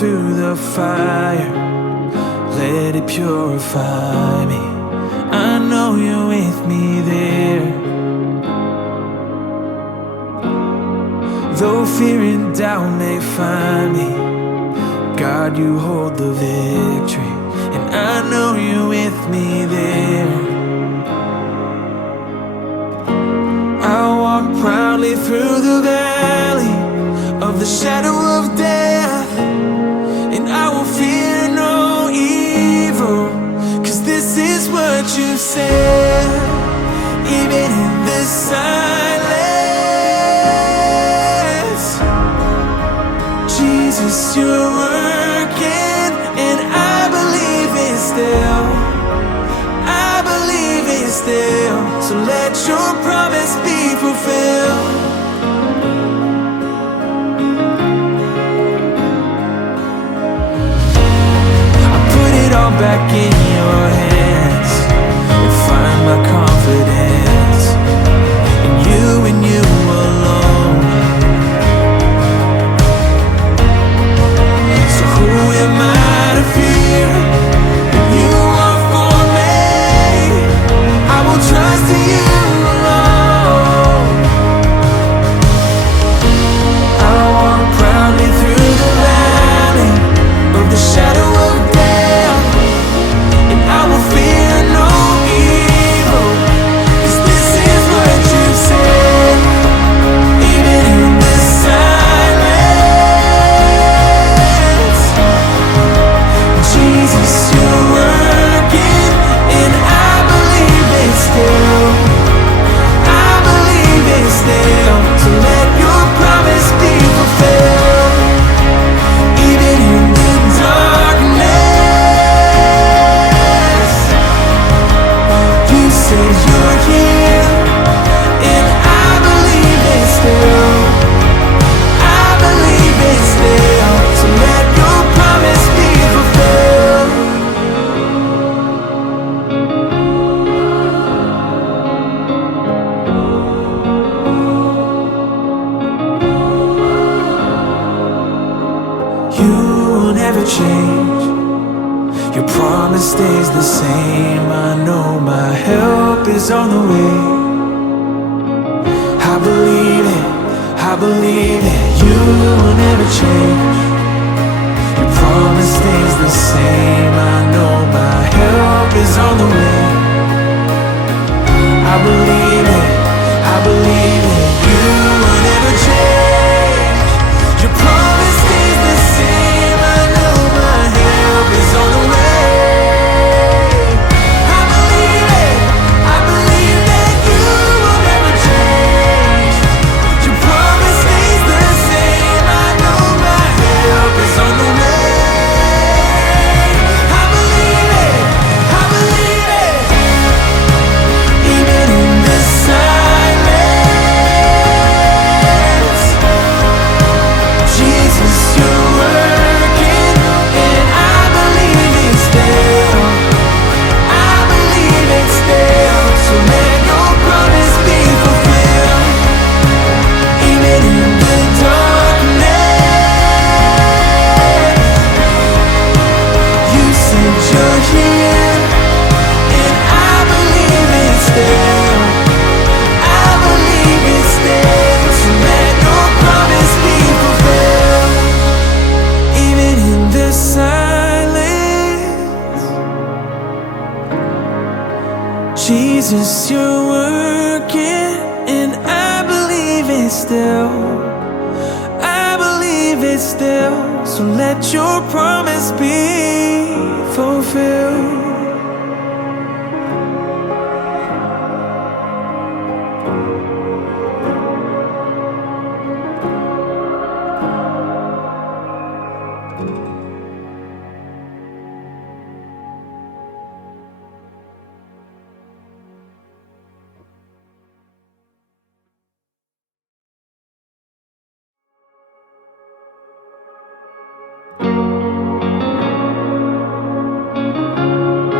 through the fire, let it purify me. I know you're with me there. Though fear and doubt may find me, God, you hold the victory, and I know you're with me there. I'll walk proudly through the valley of the shadow of death, and I will fear no evil, 'cause this is what you said. Even in the silence, Jesus, you're working, and I believe it still. I believe it still. So let your promise be fulfilled. I put it all back in your hands and find my confidence in you and you alone. So who am I to fear? If you are for me, I will trust in you alone. I'll walk proudly through the valley of the shadow of death, and I will fear no evil, 'cause this is what you said. Even in the silence, Jesus, you're working, and I believe it still. I believe it still. So let your promise be fulfilled. Even in the darkness, you said you're here, and I believe it still. I believe it still. So let your promise be fulfilled. You will never change. Your promise stays the same. I know my help is on the way. I believe it, I believe it. You will never change. Your promise stays the same. I know my help is on the way. I believe it, I believe it. You will never change. Your promise stays the same. I know my help is on the way. I believe it, I believe that you will never change. Your promise stays the same. I know my help is on the way. I believe it, I believe it. Even in the silence, Jesus, you're working, and I believe it still. I believe it still. So let your promise be fulfilled. Even in the darkness, you said you're here, and I believe it still. I believe it still. So let your promise be fulfilled. Even in the silence, Jesus, you're working, and I believe it still. I believe it still. So let your promise be fulfilled.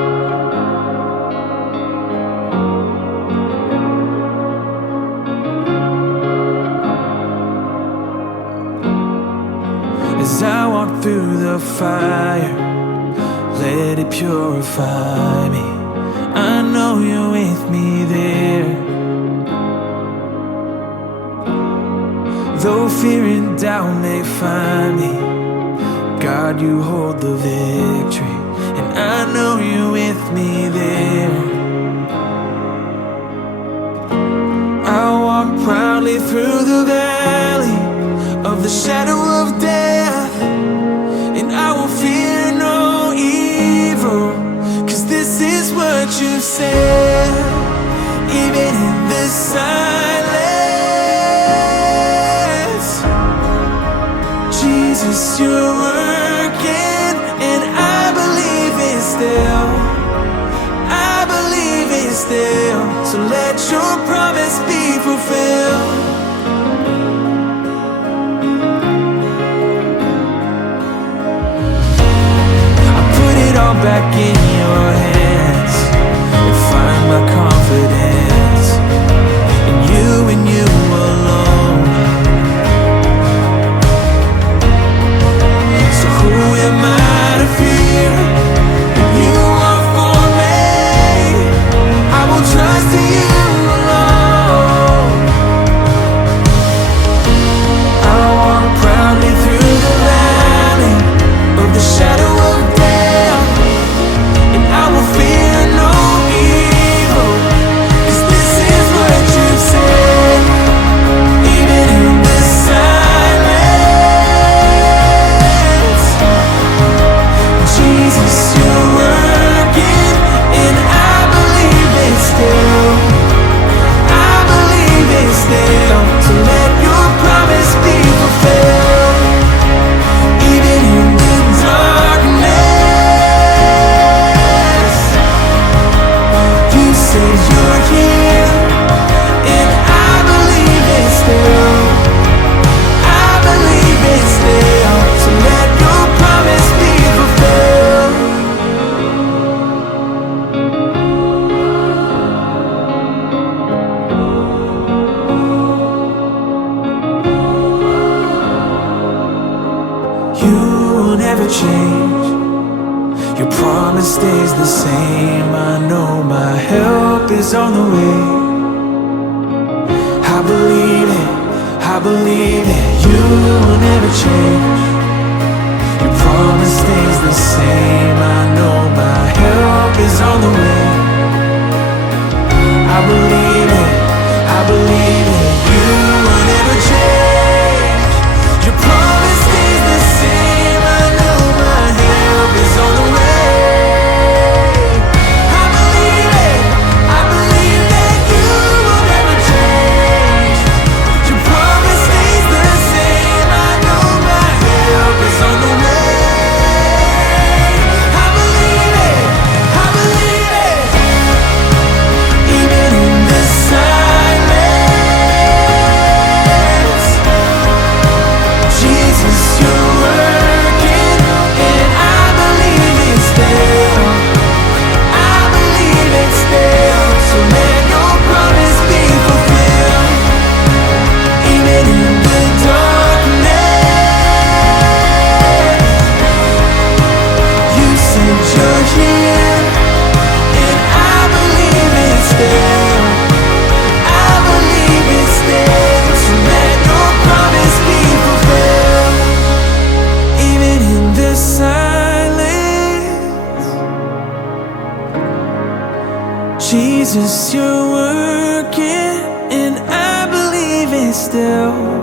As I walk through the fire, let it purify me. I know you're with me there. Though fear and doubt may find me, God, you hold the victory, and I know you're with me there. I'll walk proudly through the valley of the shadow of death, and I will fear no evil, 'cause this is what you said. Even in this silence, Jesus, you're working, and I believe it still. I believe it still. So let your promise be fulfilled. I put it all back in your hands and find my confidence in you and you alone. So who am I to fear? If you are for me, I will trust in you alone. I'll walk proudly through the valley of the shadow of death, and I will fear no evil, 'cause this is what you said. Even in this silence, Jesus, you're working, and I believe it still. I believe it still. So let your promise be fulfilled. Even in the darkness, you said you're here, and I believe it still. I believe it still. So let your promise be fulfilled. You will never change. Your promise stays the same. I know my help is on the way. I believe it, I believe it. You will never change. Your promise stays the same. I know my help is on the way. I believe it, I believe it. You will never change. Your promise stays the same. I know my help is on the way. I believe it, I believe that you will never change. Your promise stays the same. I know my help is on the way. I believe it, I believe it. Even in the silence, Jesus, you're working, and I believe it still. I believe it still. So let your promise be fulfilled. Even in the darkness, you said you're here, and I believe it still. I believe it still. So let your promise be fulfilled. Even in the silence, Jesus, you're working, and I believe it still.